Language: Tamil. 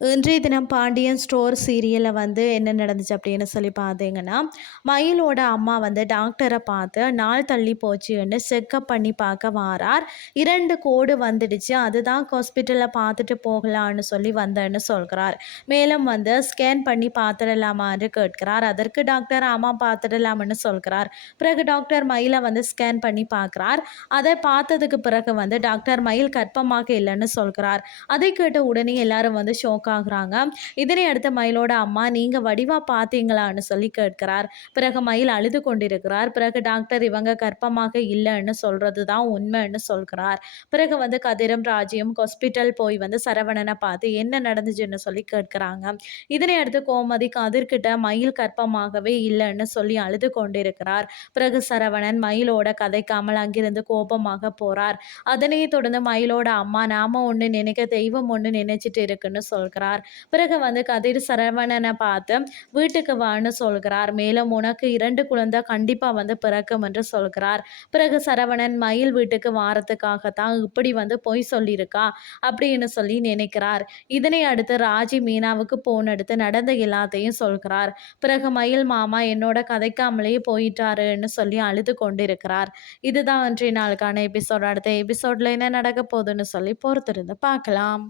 இன்றைய தினம் பாண்டியன் ஸ்டோர் சீரியலில் வந்து என்ன நடந்துச்சு அப்படின்னு சொல்லி பார்த்தீங்கன்னா மயிலோட அம்மா வந்து டாக்டரை பார்த்து நாள் தள்ளி போச்சுன்னு செக்கப் பண்ணி பார்க்க வாரார். இரண்டு கோடு வந்துடுச்சு. அதுதான் ஹாஸ்பிட்டலில் பார்த்துட்டு போகலான்னு சொல்லி வந்தேன்னு சொல்கிறார். மேலும் வந்து ஸ்கேன் பண்ணி பார்த்துடலாமான்னு கேட்கிறார். அதற்கு டாக்டர் ஆமாம் பார்த்துடலாம்னு சொல்கிறார். பிறகு டாக்டர் மயிலை வந்து ஸ்கேன் பண்ணி பார்க்குறார். அதை பார்த்ததுக்கு பிறகு வந்து டாக்டர் மயில் கற்பமாக இல்லைன்னு சொல்கிறார். அதை கேட்ட உடனே எல்லாரும் வந்து ஷோக் ஆகுறாங்க இதனை அடுத்த மயிலோட அம்மா நீங்கள் வடிவா பார்த்தீங்களான்னு சொல்லி கேட்கிறார். பிறகு மயில் அழுது கொண்டிருக்கிறார். பிறகு டாக்டர் இவங்க கர்ப்பமாக இல்லைன்னு சொல்கிறது தான் உண்மைன்னு சொல்கிறார். பிறகு வந்து கதிரும் ராஜியும் ஹாஸ்பிட்டல் போய் வந்து சரவணனை பார்த்து என்ன நடந்துச்சுன்னு சொல்லி கேட்குறாங்க. இதனை அடுத்து கோமதி கதிர்கிட்ட மயில் கர்ப்பமாகவே இல்லைன்னு சொல்லி அழுது கொண்டிருக்கிறார். பிறகு சரவணன் மயிலோட கதைக்காமல் அங்கிருந்து கோபமாக போகிறார் அதனை தொடர்ந்து மயிலோட அம்மா நாம ஒன்று நினைக்க தெய்வம் ஒன்று நினைச்சிட்டு இருக்குன்னு சொல்கிறார். சொல்கிறார் பிறகு வந்து கதிர் சரவணனை பார்த்து வீட்டுக்கு வான்னு சொல்கிறார். மேலும் உனக்கு இரண்டு குழந்தை கண்டிப்பாக வந்து பிறக்கும் என்று சொல்கிறார். பிறகு சரவணன் மயில் வீட்டுக்கு வாரத்துக்காகத்தான் இப்படி வந்து பொய் சொல்லியிருக்கா? அப்படின்னு சொல்லி நினைக்கிறார். இதனை அடுத்து ராஜி மீனாவுக்கு போன் எடுத்து நடந்த எல்லாத்தையும் சொல்கிறார். பிறகு மயில் மாமா என்னோட கதைக்காமலேயே போயிட்டாருன்னு சொல்லி அழுது கொண்டிருக்கிறார். இதுதான் அன்றைய நாளுக்கான எபிசோட் அடுத்த எபிசோட்ல என்ன நடக்க போகுதுன்னு சொல்லி பொறுத்திருந்து பார்க்கலாம்.